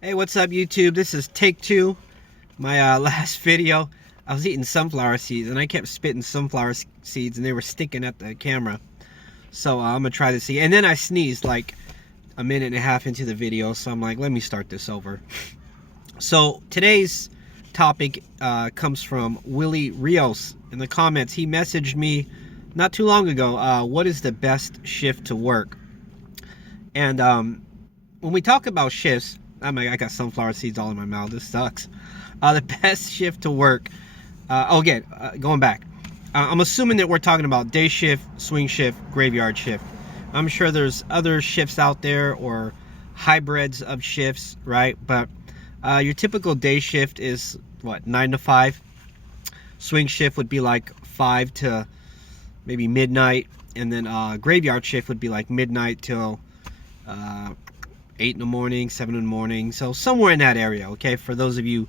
Hey, what's up, YouTube? This is take two. My last video, I was eating sunflower seeds and I kept spitting sunflower seeds and they were sticking at the camera. So I'm gonna try to see. And then I sneezed like a minute and a half into the video, so I'm like, let me start this over. So today's topic comes from Willie Rios in the comments. He messaged me not too long ago. What is the best shift to work? And when we talk about shifts, I got sunflower seeds all in my mouth. This sucks. The best shift to work. Going back. I'm assuming that we're talking about day shift, swing shift, graveyard shift. I'm sure there's other shifts out there or hybrids of shifts, right? But your typical day shift is what, 9 to 5. Swing shift would be like 5 to maybe midnight, and then graveyard shift would be like midnight till 8 in the morning, 7 in the morning. So somewhere in that area, okay, for those of you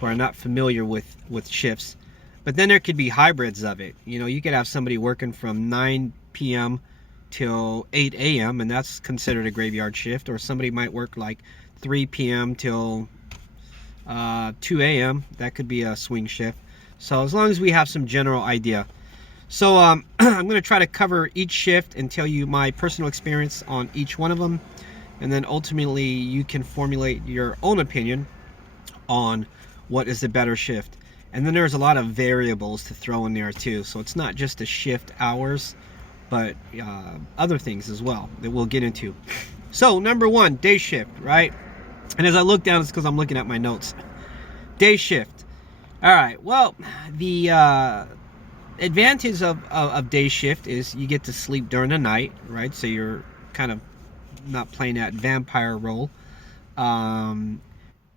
who are not familiar with shifts. But then there could be hybrids of it. You know, you could have somebody working from 9 p.m. till 8 a.m. and that's considered a graveyard shift. Or somebody might work like 3 p.m. till 2 a.m. That could be a swing shift. So as long as we have some general idea. So I'm going to try to cover each shift and tell you my personal experience on each one of them. And then ultimately you can formulate your own opinion on what is the better shift. And then there's a lot of variables to throw in there too. So it's not just the shift hours, but other things as well that we'll get into. So number one, day shift, right? And as I look down, it's because I'm looking at my notes. Day shift. All right, well, the advantage of day shift is you get to sleep during the night, right? So you're kind of not playing that vampire role.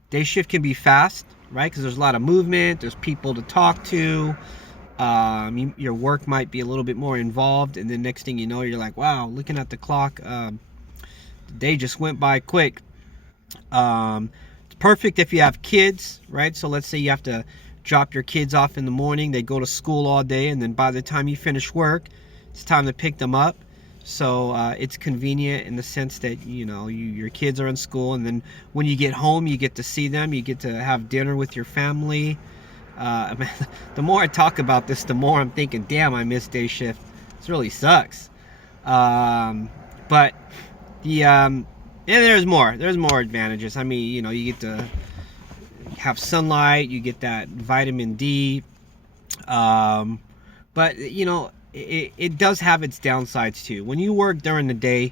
Day shift can be fast, right? Because there's a lot of movement, there's people to talk to. Your work might be a little bit more involved, and then next thing you know, you're like, wow, looking at the clock, the day just went by quick. It's perfect if you have kids, right? So let's say you have to drop your kids off in the morning, they go to school all day, and then by the time you finish work, it's time to pick them up. So it's convenient in the sense that, you know, your kids are in school, and then when you get home, you get to see them, you get to have dinner with your family. The more I talk about this, the more I'm thinking, damn, I miss day shift. This really sucks. But and there's more advantages. I mean, you know, you get to have sunlight, you get that vitamin D. But you know, it does have its downsides too. When you work during the day,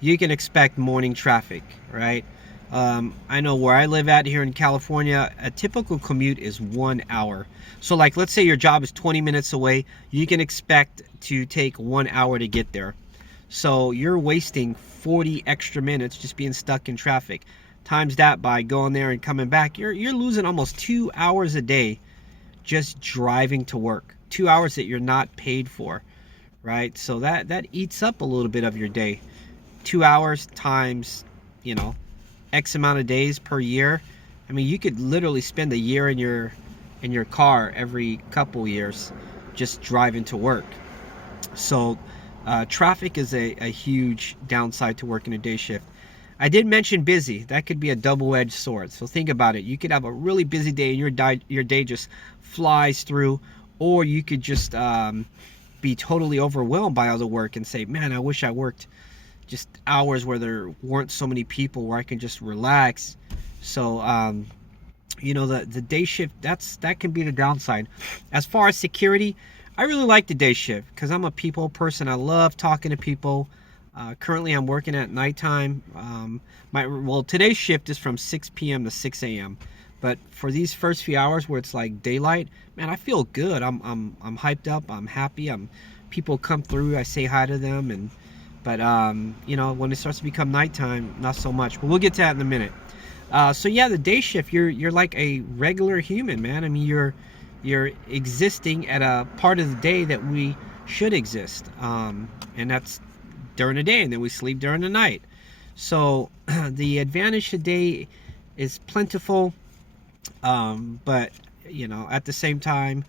you can expect morning traffic, right? I know where I live at here in California, a typical commute is 1 hour. So like, let's say your job is 20 minutes away, you can expect to take 1 hour to get there. So you're wasting 40 extra minutes just being stuck in traffic. Times that by going there and coming back, you're losing almost 2 hours a day just driving to work. 2 hours that you're not paid for, right? So that eats up a little bit of your day. 2 hours times, you know, X amount of days per year. I mean, you could literally spend a year in your car every couple years just driving to work. So traffic is a huge downside to working a day shift. I did mention busy. That could be a double-edged sword. So think about it. You could have a really busy day and your day just flies through, or you could just be totally overwhelmed by all the work and say, man, I wish I worked just hours where there weren't so many people, where I can just relax. So you know, the day shift, that can be the downside. As far as security, I really like the day shift because I'm a people person. I love talking to people. Currently I'm working at nighttime. Today's shift is from 6 p.m. to 6 a.m. But for these first few hours where it's like daylight, man, I feel good. I'm hyped up. I'm happy. People come through. I say hi to them, but you know, when it starts to become nighttime, not so much. But we'll get to that in a minute. So yeah, the day shift, you're like a regular human, man. I mean, you're existing at a part of the day that we should exist, and that's during the day, and then we sleep during the night. So the advantage today is plentiful, but you know, at the same time,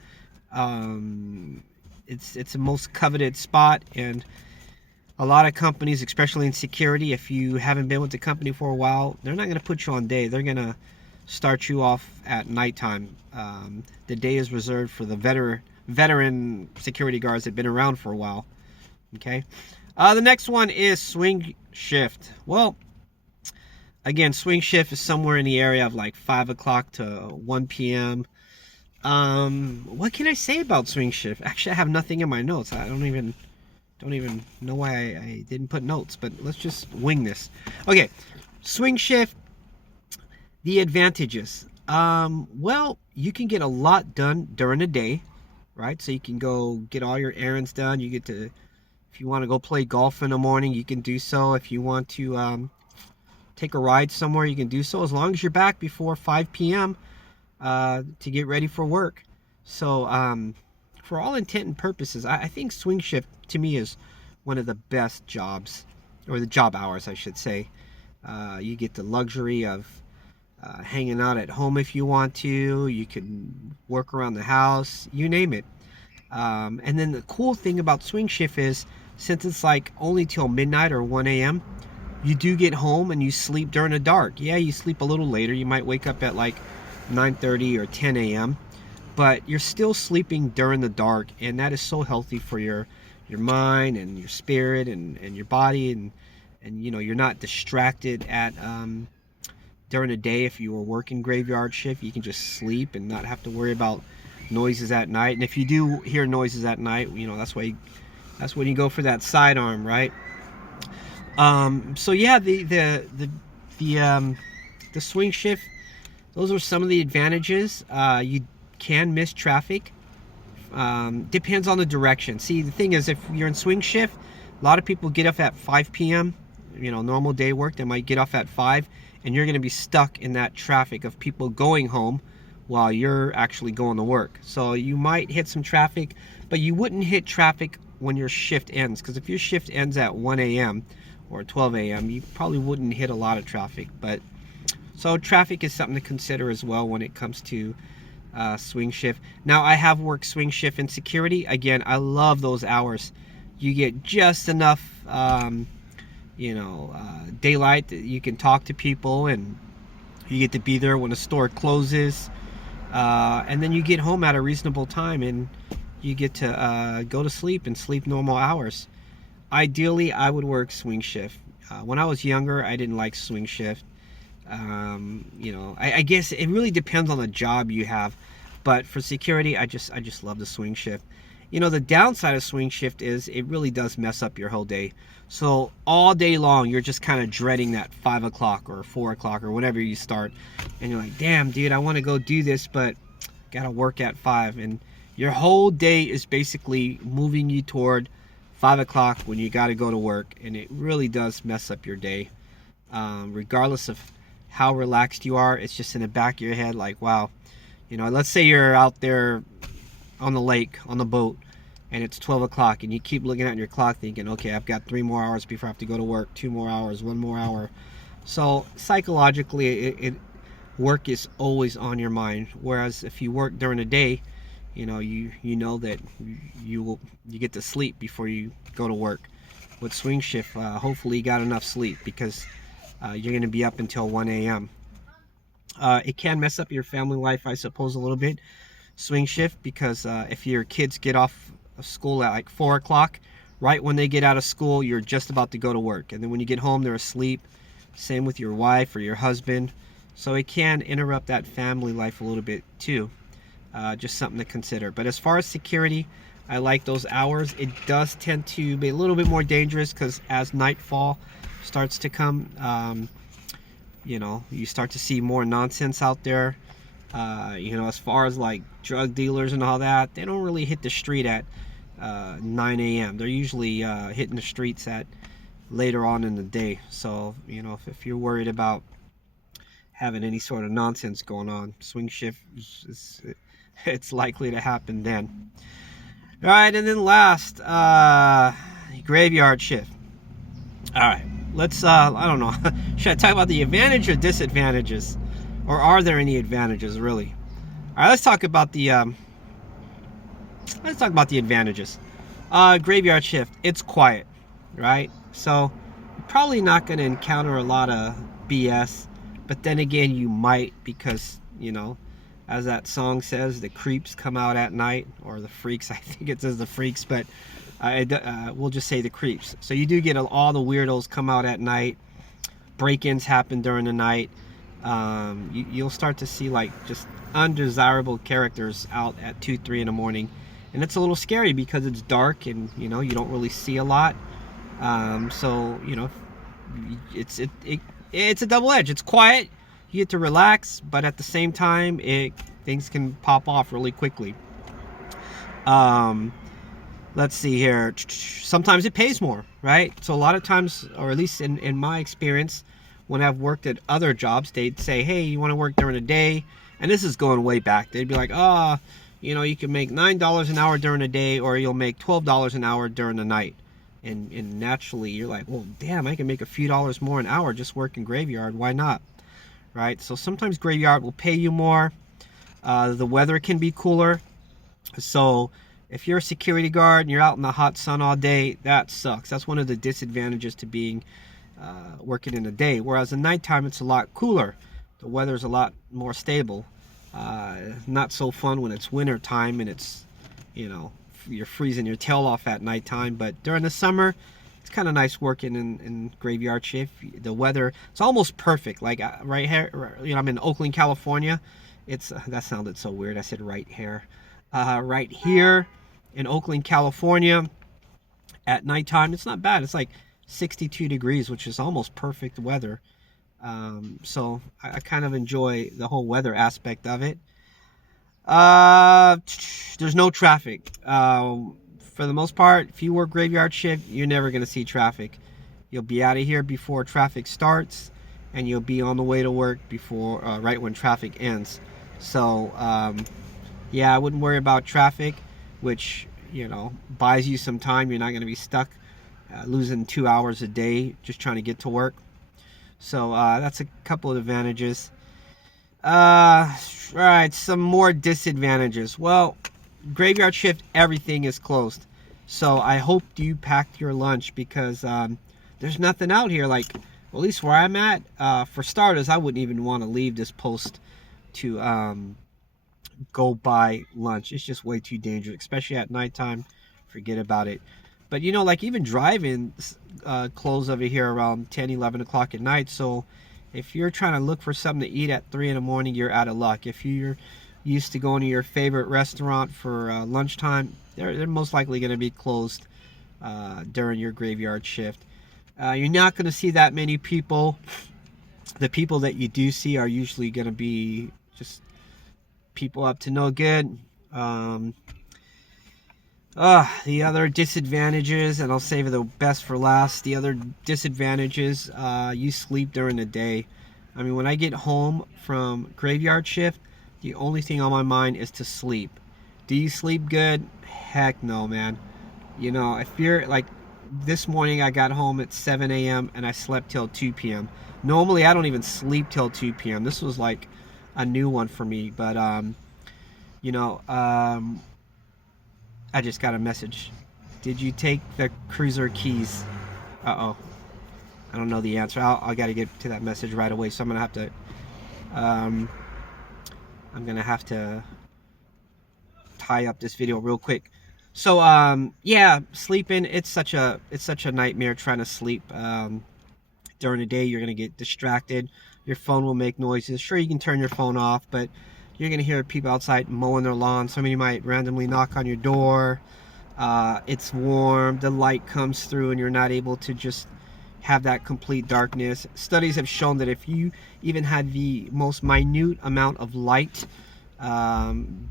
it's the most coveted spot, and A lot of companies, especially in security, if you haven't been with the company for a while, they're not going to put you on day. They're going to start you off at nighttime. The day is reserved for the veteran security guards that have been around for a while. Okay. The next one is swing shift. Well, again, swing shift is somewhere in the area of like 5 o'clock to 1 p.m. What can I say about swing shift? Actually, I have nothing in my notes. I don't even know why I didn't put notes, but let's just wing this. Okay, swing shift, the advantages. Well, you can get a lot done during the day, right? So you can go get all your errands done. You get to, if you want to go play golf in the morning, you can do so. If you want to take a ride somewhere, you can do so, as long as you're back before 5 p.m. To get ready for work. So for all intent and purposes, I think swing shift to me is one of the best jobs, or the job hours I should say. You get the luxury of hanging out at home if you want to. You can work around the house, you name it. And then the cool thing about swing shift is, since it's like only till midnight or 1 a.m., you do get home and you sleep during the dark. Yeah, you sleep a little later. You might wake up at like 9:30 or 10 a.m., but you're still sleeping during the dark, and that is so healthy for your mind and your spirit and your body, and you know, you're not distracted at during the day. If you were working graveyard shift, you can just sleep and not have to worry about noises at night. And if you do hear noises at night, you know, that's when you go for that sidearm, right? So yeah, the swing shift, those are some of the advantages. You can miss traffic. Depends on the direction. See, the thing is, if you're in swing shift, a lot of people get off at 5 p.m. You know, normal day work, they might get off at 5, and you're going to be stuck in that traffic of people going home while you're actually going to work. So you might hit some traffic, but you wouldn't hit traffic when your shift ends, because if your shift ends at 1 a.m. or 12 a.m., you probably wouldn't hit a lot of traffic. But so traffic is something to consider as well when it comes to swing shift. Now, I have worked swing shift in security. Again, I love those hours. You get just enough daylight that you can talk to people, and you get to be there when the store closes, and then you get home at a reasonable time, and you get to go to sleep and sleep normal hours. Ideally, I would work swing shift. When I was younger, I didn't like swing shift. I guess it really depends on the job you have, but for security, I just love the swing shift. You know, the downside of swing shift is it really does mess up your whole day. So all day long, you're just kind of dreading that 5 o'clock or 4 o'clock or whenever you start, and you're like, damn, dude, I want to go do this, but gotta work at 5. And your whole day is basically moving you toward 5 o'clock when you got to go to work, and it really does mess up your day. Regardless of how relaxed you are, it's just in the back of your head like, wow, you know, let's say you're out there on the lake, on the boat, and it's 12 o'clock, and you keep looking at your clock thinking, okay, I've got 3 more hours before I have to go to work, 2 more hours, 1 more hour. So psychologically, work is always on your mind. Whereas if you work during the day, you know, you know that you get to sleep before you go to work. With swing shift, hopefully you got enough sleep, because you're going to be up until 1 a.m. It can mess up your family life, I suppose, a little bit, swing shift, because if your kids get off of school at like 4 o'clock, right when they get out of school, you're just about to go to work, and then when you get home, they're asleep. Same with your wife or your husband. So it can interrupt that family life a little bit too. Just something to consider. But as far as security, I like those hours. It does tend to be a little bit more dangerous, because as nightfall starts to come, you start to see more nonsense out there. As far as like drug dealers and all that, they don't really hit the street at 9 a.m. They're usually hitting the streets at later on in the day. So, if you're worried about having any sort of nonsense going on, swing shift it's likely to happen then. All right, and then last, graveyard shift. All right, let's I don't know, should I talk about the advantage or disadvantages, or are there any advantages really? All right, let's talk about the advantages. Graveyard shift, it's quiet, right? So you're probably not going to encounter a lot of BS, but then again, you might, because, you know, as that song says, the creeps come out at night, or the freaks. I think it says the freaks, but we'll just say the creeps. So you do get all the weirdos come out at night. Break-ins happen during the night. You'll start to see like just undesirable characters out at 2, 3 in the morning, and it's a little scary because it's dark and, you know, you don't really see a lot. So, you know, it's a double edge. It's quiet, you get to relax, but at the same time, things can pop off really quickly. Let's see here. Sometimes it pays more, right? So a lot of times, or at least in my experience, when I've worked at other jobs, they'd say, hey, you want to work during the day? And this is going way back. They'd be like, you know, you can make $9 an hour during the day, or you'll make $12 an hour during the night. And naturally, you're like, well, damn, I can make a few dollars more an hour just working graveyard. Why not? Right? So sometimes graveyard will pay you more. The weather can be cooler. So if you're a security guard and you're out in the hot sun all day, that sucks. That's one of the disadvantages to being working in the day. Whereas in nighttime, it's a lot cooler. The weather's a lot more stable. Not so fun when it's winter time and it's, you know, you're freezing your tail off at nighttime. But during the summer, it's kind of nice working in graveyard shift. The weather, it's almost perfect. Like right here, you know, I'm in Oakland, California. It's that sounded so weird. I said right here. Right here in Oakland, California, at nighttime, it's not bad. It's like 62 degrees, which is almost perfect weather. So I kind of enjoy the whole weather aspect of it. There's no traffic. For the most part, if you work graveyard shift, you're never going to see traffic. You'll be out of here before traffic starts, and you'll be on the way to work before right when traffic ends. So yeah, I wouldn't worry about traffic, which, you know, buys you some time. You're not going to be stuck losing 2 hours a day just trying to get to work. So that's a couple of advantages. Right, some more disadvantages. Well, graveyard shift, everything is closed. So I hope you packed your lunch, because there's nothing out here. Like, at least where I'm at, for starters, I wouldn't even want to leave this post to go buy lunch. It's just way too dangerous, especially at nighttime. Forget about it. But, you know, like even driving close over here around 10, 11 o'clock at night. So if you're trying to look for something to eat at 3 in the morning, you're out of luck. If you're used to going to your favorite restaurant for lunchtime, they're most likely going to be closed during your graveyard shift. You're not going to see that many people. The people that you do see are usually going to be just people up to no good. The other disadvantages, and I'll save the best for last. The other disadvantages, you sleep during the day. I mean, when I get home from graveyard shift, the only thing on my mind is to sleep. Do you sleep good? Heck no, man. You know, if you're like, this morning I got home at 7 a.m. and I slept till 2 p.m. Normally I don't even sleep till 2 p.m. This was like a new one for me, but you know, I just got a message. Did you take the cruiser keys? Uh-oh. I don't know the answer. I got to get to that message right away. So I'm gonna have to tie up this video real quick. So yeah, sleeping, it's such a nightmare trying to sleep. During the day, you're gonna get distracted. Your phone will make noises. Sure, you can turn your phone off, but you're going to hear people outside mowing their lawn. Somebody might randomly knock on your door. It's warm. The light comes through and you're not able to just have that complete darkness. Studies have shown that if you even had the most minute amount of light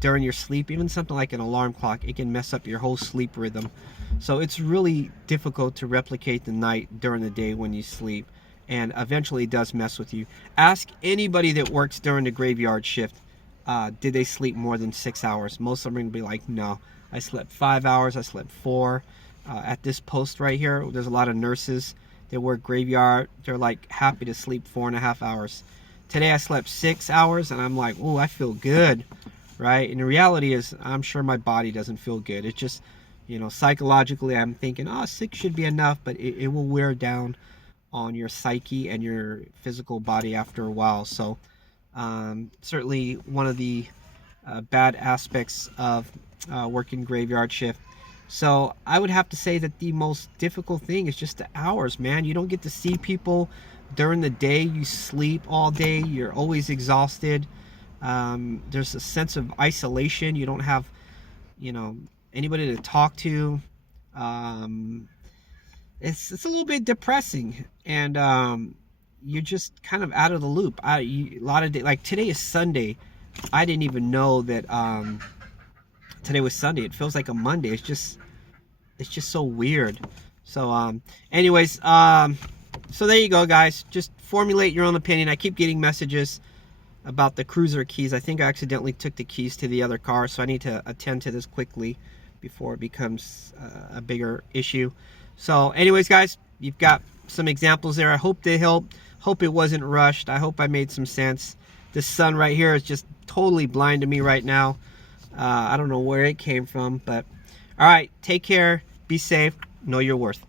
during your sleep, even something like an alarm clock, it can mess up your whole sleep rhythm. So it's really difficult to replicate the night during the day when you sleep. And eventually it does mess with you. Ask anybody that works during the graveyard shift. Did they sleep more than 6 hours? Most of them are going to be like, no, I slept 5 hours, I slept 4. At this post right here, there's a lot of nurses that work graveyard. They're like happy to sleep 4.5 hours. Today I slept 6 hours and I'm like, oh, I feel good, right? And the reality is, I'm sure my body doesn't feel good. It's just, You know, psychologically, I'm thinking, oh, 6 should be enough, but it will wear down on your psyche and your physical body after a while. So certainly one of the bad aspects of working graveyard shift. So I would have to say that the most difficult thing is just the hours, man. You don't get to see people during the day. You sleep all day. You're always exhausted. There's a sense of isolation. You don't have, you know, anybody to talk to. It's a little bit depressing, and you're just kind of out of the loop. A lot of like today is Sunday. I didn't even know that today was Sunday. It feels like a Monday. It's just so weird. So anyways, so there you go, guys. Just formulate your own opinion. I keep getting messages about the cruiser keys. I think I accidentally took the keys to the other car, so I need to attend to this quickly before it becomes a bigger issue. So anyways, guys, you've got some examples there. I hope they help. Hope it wasn't rushed. I hope I made some sense. This sun right here is just totally blind to me right now. I don't know where it came from, but all right, take care, be safe, know your worth.